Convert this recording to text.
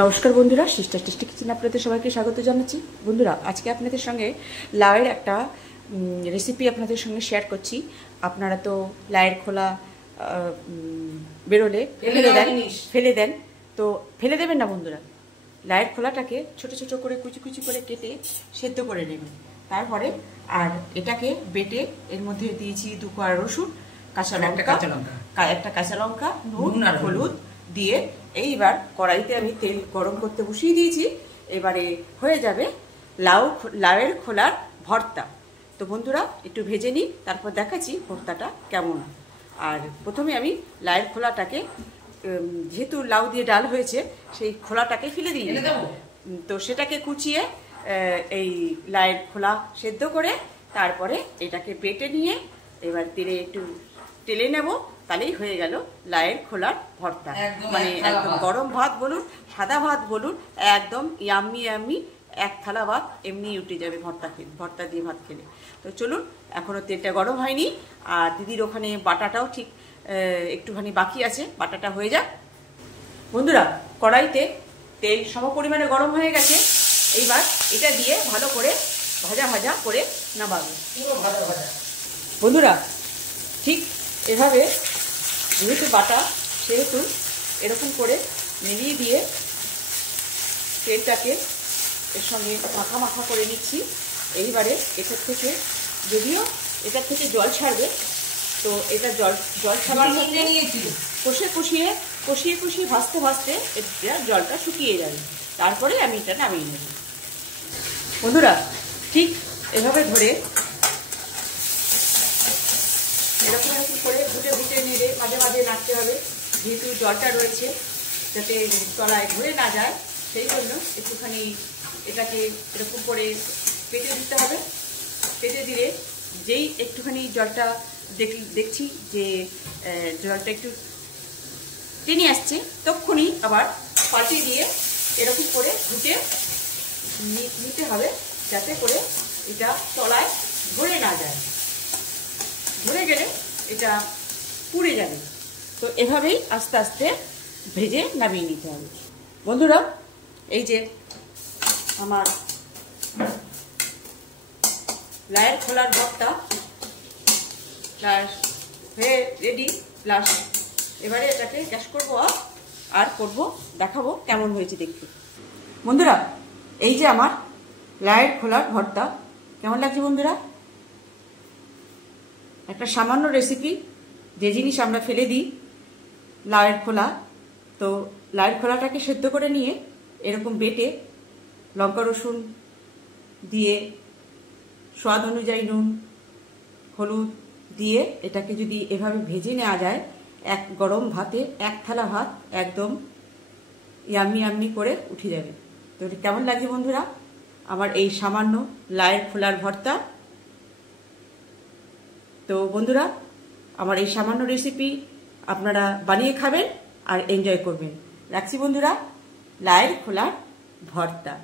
নমস্কার বন্ধুরা, sister tasty কিচেনে আপনাদের সবাইকে স্বাগত জানাচ্ছি। বন্ধুরা, আজকে আপনাদের সঙ্গে লাউয়ের একটা রেসিপি আপনাদের সঙ্গে শেয়ার করছি। আপনারা তো লাউয়ের খোলা বেরোলে ফেলে দেন, তো ফেলে দেবেন না বন্ধুরা। লাউয়ের খোলাটাকে ছোট ছোট করে কুচি কুচি করে কেটে সেদ্ধ করে নেবেন। তারপরে আর এটাকে বেটে এর মধ্যে দিয়েছি 2 কোয়া রসুন, একটা কাঁচা লঙ্কা, নুন আর হলুদ দিয়ে এইবার কড়াইতে আমি তেল গরম করতে বসিয়ে দিয়েছি। এবারে হয়ে যাবে লাউয়ের খোলার ভর্তা। তো বন্ধুরা, একটু ভেজে নিই, তারপর দেখাচ্ছি ভর্তাটা কেমন। আর প্রথমে আমি লাউয়ের খোলাটাকে, যেহেতু লাউ দিয়ে ডাল হয়েছে, সেই খোলাটাকে ফেলে দিই। তো সেটাকে কুচিয়ে এই লাউয়ের খোলা সেদ্ধ করে তারপরে এটাকে বেটে নিয়ে এবার তেলে একটু টেলে নেব, তাহলেই হয়ে গেল লাউয়ের খোলার ভর্তা। মানে একদম গরম ভাত বলুন, সাদা ভাত বলুন, একদম ইয়াম্মি ইয়াম্মি এক থালা ভাত এমনি উঠে যাবে ভর্তা দিয়ে ভাত খেলে। তো চলুন, এখনও তেলটা গরম হয়নি, আর দিদির ওখানে বাটাটাও ঠিক একটুখানি বাকি আছে, বাটাটা হয়ে যাক। বন্ধুরা, কড়াইতে তেল সম পরিমাণে গরম হয়ে গেছে। এইবার এটা দিয়ে ভালো করে ভাজা ভাজা করে নামাবো। বন্ধুরা, ঠিক এভাবে যেহেতু বাটা, সেহেতু এরকম করে মিলিয়ে দিয়ে তেলটাকে এর সঙ্গে মাখা মাখা করে নিচ্ছি। এইবারে এটার থেকে, যদিও এটার থেকে জল ছাড়বে, তো এটা জল ছাড়ার মধ্যে কষিয়ে ভাজতে ভাজতে এটা জলটা শুকিয়ে যাবে। তারপরে আমি এটা নামিয়ে নেব। বন্ধুরা, ঠিক এভাবে ধরে এরকম করে ঘুটে নেড়ে মাঝে মাঝে নাড়তে হবে, যেহেতু জলটা রয়েছে, যাতে তলায় ধরে না যায়, সেই জন্য একটুখানি এটাকে এরকম করে পেটে দিতে হবে। পেটে দিলে যেই একটুখানি জলটা দেখছি যে জলটা একটু টেনে আসছে, তখনই আবার পাল্টে দিয়ে এরকম করে ঘুটে নিতে হবে, যাতে করে এটা তলায় ধরে না যায়। ধরে গেলে এটা পুড়ে যাবে। তো এভাবেই আস্তে আস্তে ভেজে নামিয়ে নিতে হবে। বন্ধুরা, এই যে আমার লাউয়ের খোলার ভর্তা হয়ে রেডি। প্লাস এবারে এটাকে গ্যাস করবো আর দেখাবো কেমন হয়েছে দেখতে। বন্ধুরা, এই যে আমার লাউয়ের খোলার ভর্তা, কেমন লাগছে বন্ধুরা? একটা সামান্য রেসিপি, যে জিনিস আমরা ফেলে দিই, লাউয়ের খোলা। তো লাউয়ের খোলাটাকে সেদ্ধ করে নিয়ে এরকম বেটে লঙ্কা রসুন দিয়ে স্বাদ অনুযায়ী নুন হলুদ দিয়ে এটাকে যদি এভাবে ভেজে নেওয়া যায়, এক গরম ভাতে এক থালা ভাত একদম ইয়াম্মি ইয়াম্মি করে উঠে যাবে। তো এটা কেমন লাগছে বন্ধুরা আমার এই সামান্য লাউয়ের খোলার ভর্তা? তো বন্ধুরা, আমার এই সামান্য রেসিপি আপনারা বানিয়ে খাবেন আর এনজয় করবেন। রাখছি বন্ধুরা, লাউয়ের খোলার ভর্তা।